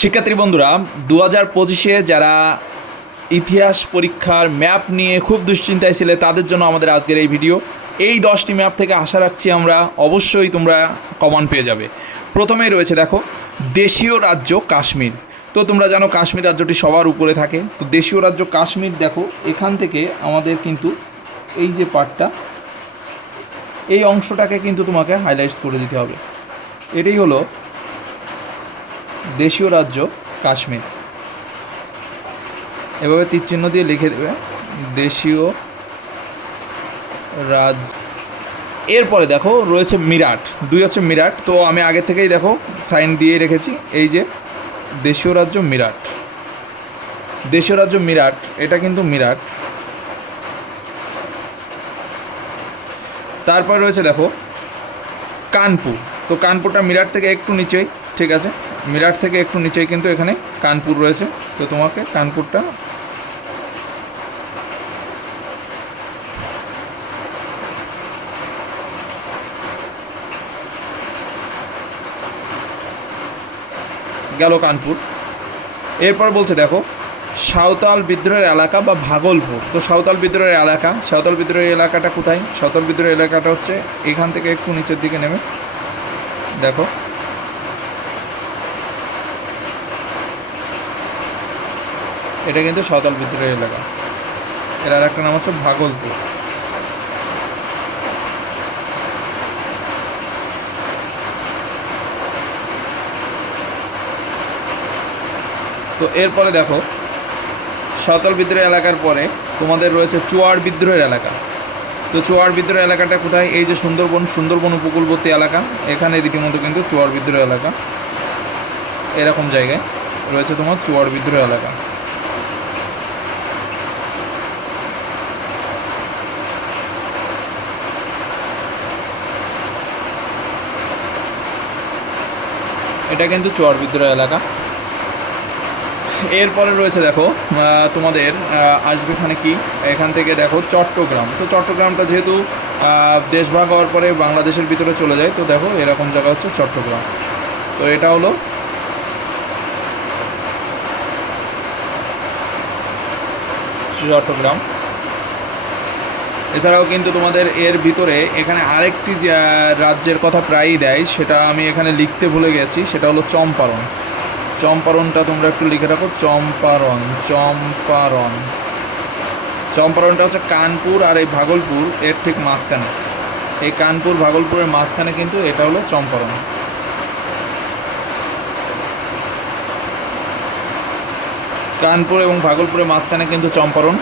শিক্ষার্থী বন্ধুরা দু হাজার পঁচিশে যারা ইতিহাস পরীক্ষার ম্যাপ নিয়ে খুব দুশ্চিন্তায় ছিলে, তাদের জন্য আমাদের আজকের এই ভিডিও। এই দশটি ম্যাপ থেকে আশা রাখছি আমরা অবশ্যই তোমরা কমন পেয়ে যাবে। প্রথমেই রয়েছে দেখো, দেশীয় রাজ্য কাশ্মীর। তো তোমরা জানো কাশ্মীর রাজ্যটি সবার উপরে থাকে। তো দেশীয় রাজ্য কাশ্মীর দেখো, এখান থেকে আমাদের কিন্তু এই যে পার্টটা, এই অংশটাকে কিন্তু তোমাকে হাইলাইটস করে দিতে হবে। এটাই হলো দেশীয় রাজ্য, কাশ্মীর। এভাবে তীরচিহ্ন দিয়ে লিখে দেবে, দেশীয় রাজ, এরপরে দেখো রয়েছে মিরাট। দুই হচ্ছে মিরাট, তো আমি আগে থেকেই দেখো সাইন দিয়ে রেখেছি, এই যে দেশীয় রাজ্য মিরাট। দেশীয় রাজ্য মিরাট, এটা কিন্তু মিরাট। তারপর রয়েছে দেখো কানপুর, তো কানপুরটা মিরাট থেকে একটু নিচেই। ঠিক আছে। মিরাট থেকে একটু নিচেই কিন্তু এখানে কানপুর রয়েছে। তো তোমাকে কানপুরটা গেল কানপুর। এরপর বলছে, দেখো, সাঁওতাল বিদ্রোহের এলাকা বা ভাগলপুর। তো সাঁওতাল বিদ্রোহের এলাকা, সাঁওতাল বিদ্রোহের এলাকাটা কোথায়? সাঁওতাল বিদ্রোহের এলাকাটা হচ্ছে এখান থেকে একটু নিচের দিকে নেমে। দেখো এটা কিন্তু সাঁওতাল বিদ্রোহের এলাকা। এর আর একটা নাম হচ্ছে ভাগলপুর। তো এরপরে দেখো, সাঁওতাল বিদ্রোহ এলাকার পরে তোমাদের রয়েছে চুয়ার বিদ্রোহের এলাকা। তো চুয়ার বিদ্রোহ এলাকাটা কোথায়? এই যে সুন্দরবন সুন্দরবন উপকূলবর্তী এলাকা, এখানে রীতিমতো কিন্তু চুয়ার বিদ্রোহ এলাকা। এরকম জায়গায় রয়েছে তোমার চুয়ার বিদ্রোহ এলাকা। এটা কিন্তু চুয়ার বিদ্রোহ এলাকা। এরপরে রয়েছে দেখো তোমাদের আসবে এখানে কি? এখান থেকে দেখো চট্টগ্রাম। তো চট্টগ্রামটা যেহেতু আহ, দেশভাগ হওয়ার পরে বাংলাদেশের ভিতরে চলে যায় তো দেখো এরকম জায়গা হচ্ছে চট্টগ্রাম। তো এটা হলো চট্টগ্রাম। এছাড়াও কিন্তু তোমাদের এর ভিতরে এখানে আরেকটি রাজ্যের কথা প্রায়ই দেয়, সেটা আমি এখানে লিখতে ভুলে গেছি, সেটা হলো চম্পারণ। চম্পারণটা তোমরা একটু লিখে রাখো, চম্পারণ চম্পারণ। চম্পারণটা হচ্ছে কানপুর আর এই ভাগলপুর, এর ঠিক মাঝখানে। এই কানপুর, ভাগলপুরের মাঝখানে কিন্তু এটা হলো চম্পারণ। কানপুর এবং ভাগলপুরের মাঝখানে কিন্তু চম্পারণ।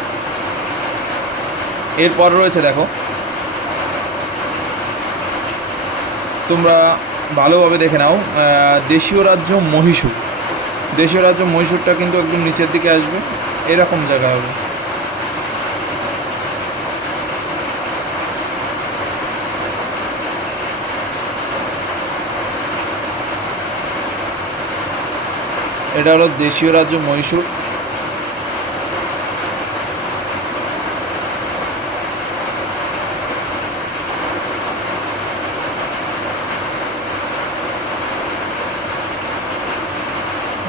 এরপর রয়েছে, দেখো। তোমরা ভালোভাবে দেখে নাও দেশীয় রাজ্য মহীশূর। দেশীয় রাজ্য মহীশূরটা কিন্তু একদম নিচের দিকে আসবে, এরকম জায়গা হবে। এটা হলো দেশীয় রাজ্য মহীশূর।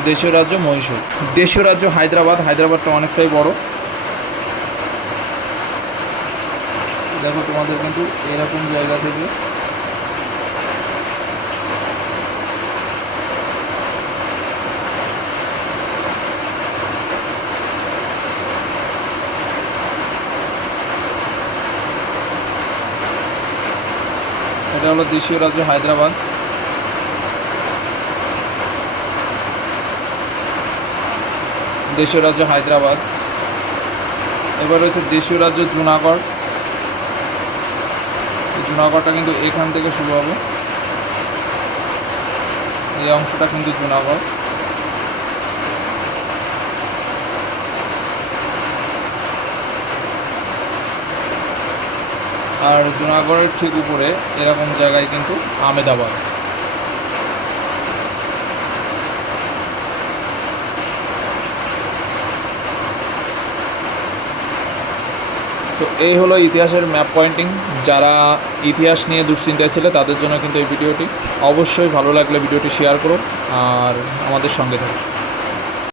দেশীয় রাজ্য মহীশূর। দেশীয় রাজ্য হায়দ্রাবাদ, হায়দ্রাবাদটা অনেকটাই বড়। দেখো তোমাদের কিন্তু এরকম জায়গা থেকে এটা হলো দেশীয় রাজ্য হায়দ্রাবাদ। দেশীয় রাজ্য হায়দ্রাবাদ। এবার রয়েছে দেশীয় রাজ্য জুনাগড় জুনাগড়টা কিন্তু এখান থেকে শুরু হবে। এই অংশটা কিন্তু জুনাগড়। আর জুনাগড়ের ঠিক উপরে এরকম জায়গায় কিন্তু আমেদাবাদ তো এই হলো ইতিহাসের ম্যাপ পয়েন্টিং যারা ইতিহাস নিয়ে দুশ্চিন্তায় ছিল, তাদের জন্য কিন্তু এই ভিডিওটি। অবশ্যই ভালো লাগলে ভিডিওটি শেয়ার করো, আর আমাদের সঙ্গে থাকো।